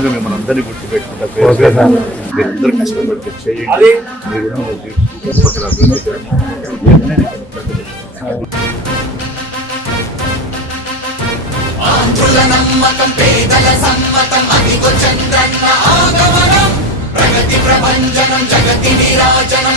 ఖచ్చితంగా మిమ్మల్ని అందరినీ గుర్తుపెట్టుకుంటా. సార్. మీరందరూ కష్టపడి చేయండి మీరు ఆంధ్రుల నమ్మకం పేదల సమ్మతం అదిగో చంద్రన్న ఆగమనం ప్రగతి ప్రభంజనం జగతి నిరాజనం